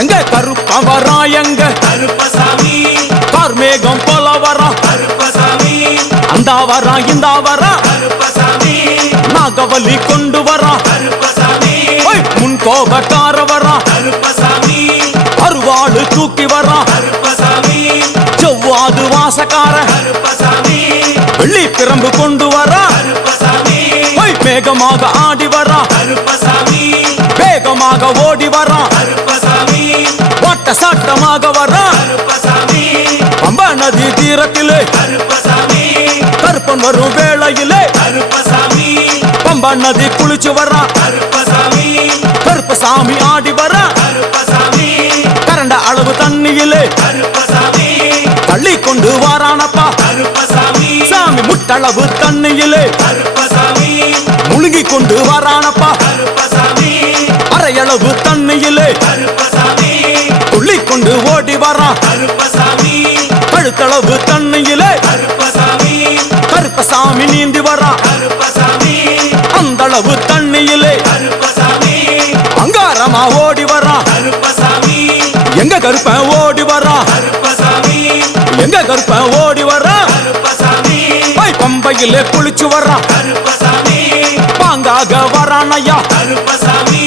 எங்க கருப்பன் வரா எங்க கருப்பசாமி கார்மேகம் போல வரா கருப்பசாமி அந்த வரா இந்த வரா கருப்பசாமி நாகவலி கொண்டு வரா கருப்பசாமி முன் கோபக்கார வரா கருப்பசாமி அருவாடு தூக்கி வரா கருப்பசாமி செவ்வாது வாசக்கார கருப்பசாமி வெள்ளி பிரம்பு கொண்டு வரா கருப்பசாமி வேகமாக ஆடி வரா கருப்பசாமி வேகமாக ஓடி வரா கருப்பசாமி வாட்ட சாட்டமாக வரா கருப்பசாமி பம்பா நதி தீரத்திலே கருப்பசாமி கருப்பன் வரும் வேளையிலே கருப்பசாமி பம்பா நதி குளிச்சு வரா கருப்பசாமி கருப்பசாமி ஆடி வரா கருப்பசாமி கரண்ட அளவு தண்ணியிலே கருப்பசாமி தள்ளி கொண்டு வாரானப்பா கருப்பசாமி சாமி முட்டளவு தண்ணியிலே கருப்பசாமி முழுகி கொண்டு வாரானப்பா கருப்பசாமி அரையளவு தண்ணியிலே கருப்பசாமி துள்ளி கொண்டு ஓடி வரா கருப்பசாமி கழுத்தளவு தண்ணியிலே கருப்பசாமி கருப்பசாமி நீந்தி வரா கருப்பசாமி அந்தளவு தண்ணியிலே கருப்பசாமி அங்காரமா ஓடி வரா கருப்பசாமி எங்க கருப்பன் ஓடி வரா கருப்பசாமி எங்க கருப்பன் ஓடி வரா கருப்பசாமி பம்பையிலே குளிச்சு வரா கருப்பசாமி பாங்காக வரானையா கருப்பசாமி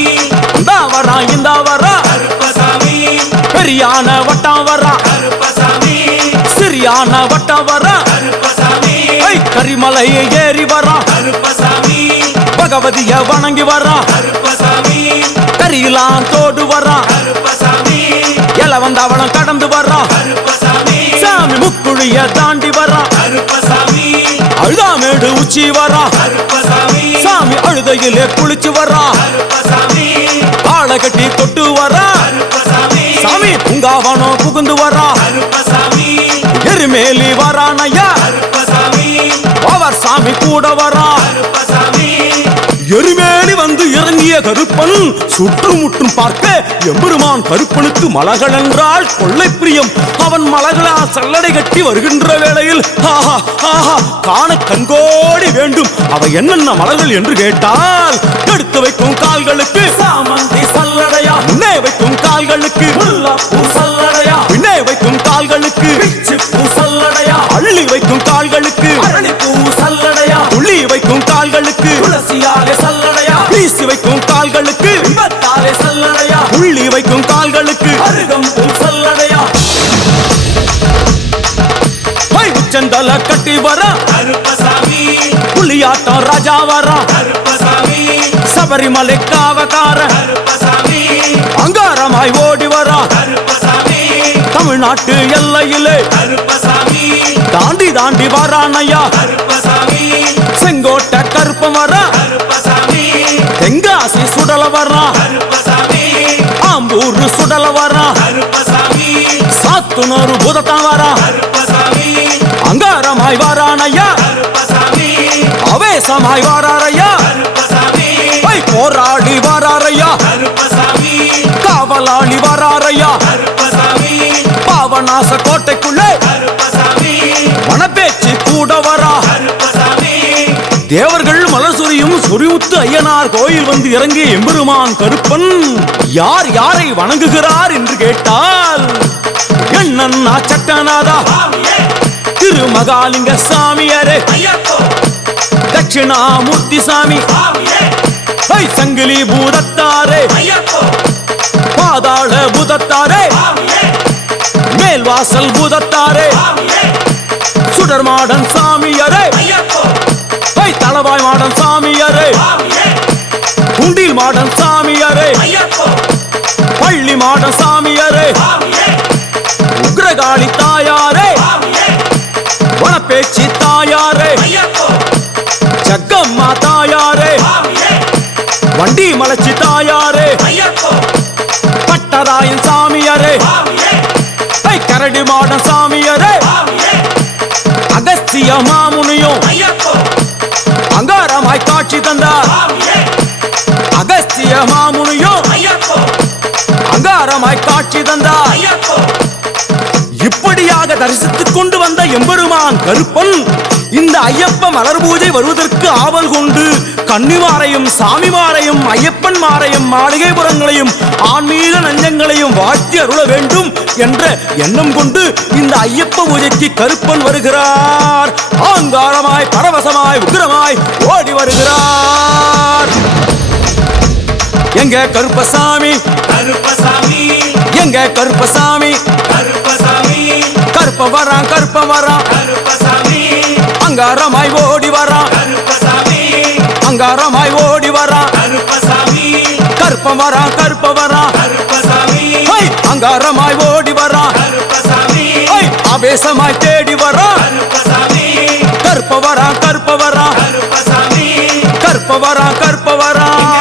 இந்த வரா இந்த வரா கருப்பசாமி பெரியான வட்டம் வரா கருப்பசாமி சிறியான வட்டம் வரா கருப்பசாமி கரிமலையை ஏறி வரா கருப்பசாமி பகவதிய வணங்கி வரா கருப்பசாமி கரியெல்லாம் தோடு வரா கருப்பசாமி எலவந்தவளம் கடந்து வரா கருப்பசாமி சாமி முக்குழிய தாண்டி வரா கருப்பசாமி அழுதாமேடு உச்சி வரா கருப்பசாமி சாமி அழுதையிலே குளிச்சு வரா கருப்பசாமி ஆளை கட்டி தொட்டு வரா கருப்பசாமி சாமி பூங்காவனம் புகுந்து வரா கருப்பசாமி எருமேலி வரானையா கருப்பசாமி அவர் சாமி கூட வரா கருப்பசாமி எருமேலி வந்து இறங்கிய கருப்பன் சுற்றுமுற்றும் பார்க்க எம்பெருமான் கருப்பனுக்கு மலகள் என்றால் கொள்ளை பிரியம். அவன் மலகளா சல்லடை கட்டி வருகின்ற வேளையில் ஆஹா ஆஹா காண கண்கோடி வேண்டும். அவை என்னென்ன மலர்கள் என்று கேட்டால் எடுத்து வைக்கும் கால்களுக்கு சாமந்தி சல்லடையா, முன்னே வைக்கும் கால்களுக்கு முல்லைப்பூ சல்லடையா, பின்னே வைக்கும் கால்களுக்கு பிச்சிப்பூ சல்லடையா, அள்ளி வைக்கும் கால்களுக்கு அரளிப்பூ சல்லடையா, துள்ளி வைக்கும் கால்களுக்கு துளசியாலே சல்லடையா, வீசி வைக்கும் கால்களுக்கு விபத்தாலே சல்லடையா, உள்ளி வைக்கும் கால்களுக்கு அருகம்பூ சல்லடையா. உச்சந்தல கட்டி வர கருப்பசாமி, புலியாட்டம் ராஜா வர கருப்பசாமி, சபரிமலை காவக்கார கருப்பசாமி, அங்காரமாய் ஓடி வர கருப்பசாமி, தமிழ்நாட்டு எல்லையிலே கருப்பசாமி, தாண்டி தாண்டி வரானையா கருப்பசாமி, செங்கோட்டை கருப்பம் வர கருப்பசாமி, தெங்காசி சுடல வர கருப்பசாமி, ஆம்பூர் சுடல வர கருப்பசாமி, சாத்துனூர் புதத்தான் வர கருப்பசாமி, அங்காரமாய் வரானையா கருப்பசாமி, அவேசமாய் வராரையா கருப்பசாமி, போராடி வராரையா கருப்பசாமி, காவலாளி வராரையா கருப்பசாமி, பாவநாச கோட்டைக்குள்ளே கருப்பசாமி, மணப்பேச்சு கூட வரா. கருப்பசாமி, தேவர்கள் மலர்சுரியும் சொரிமுத்து ஐயனார் கோயில் வந்து இறங்கிய எம்பெருமான் கருப்பன் யார் யாரை வணங்குகிறார் என்று கேட்டால் என்னன்னா சட்டநாதா, திருமகாலிங்க சாமியாரே, ஐயப்போ, தட்சிணாமூர்த்தி சாமி, சாமியே, சங்கிலி பூதத்தாரே, ஐயப்போ, பாதாள பூதத்தாரே, சாமியே, மேல்வாசல் பூதத்தாரே, சாமியே, சுடர்மாடன் சாமியாரே, ஐயப்போ, தளவாய் மாடன் சாமியாரே, சாமியே, குண்டில் மாடன் சாமியாரே, ஐயப்போ, பள்ளி மாடன் சாமியாரே, சாமியே, உக்ரகாளி தாயாரே, சாமியே, வனப்பேச்சி தாயாரே, ஐயப்போ, ஜக்கம்மா தாயாரே, சாமியே, வண்டி மலச்சி தாயாரே, ஐயப்போ, பட்டராயன் சாமியாரே, சாமியே, கரடி மாடன் சாமியாரே, சாமியே, அகஸ்திய மாமுனியும் ஐயப்போ, அங்காரமாய் காட்சி தந்தார். சாமியே, அகஸ்திய மாமுனியும் ஐயப்போ, அங்காரமாய் காட்சி தந்தார். ஐயப்போ, இப்படியாக தரிசித்துக் கொண்டு வந்த எம்பெருமான் கருப்பன் இந்த ஐயப்ப மலர் பூஜை வருவதற்கு ஆவல் கொண்டு கன்னிமாரையும் சாமிமாரையும் ஐயப்பன்மாரையும் மாளிகைபுரங்களையும் ஆன்மீக நஞ்சங்களையும் வாழ்த்தி அருள வேண்டும் என்ற எண்ணம் கொண்டு இந்த ஐயப்ப பூஜைக்கு கருப்பன் வருகிறார். ஆங்காரமாய் பரவசமாய் உக்கிரமாய் ஓடி வருகிறார். எங்க கருப்பசாமி கருப்பசாமி எங்க கருப்பசாமி கருப்பசாமி கருப்ப வரான் கருப்பசாமி அங்காரமாய் ஓடி வரான் கருப்பசாமி அங்காரமாய் ஓடி வரான் கருப்பசாமி கருப்ப வரான் கருப்பசாமி அங்காரமாய் ஓடி வரான் கருப்பசாமி ஆவேசமாய் தேடி வரான் கருப்பசாமி கருப்ப வரான் கருப்பசாமி கருப்ப வரான்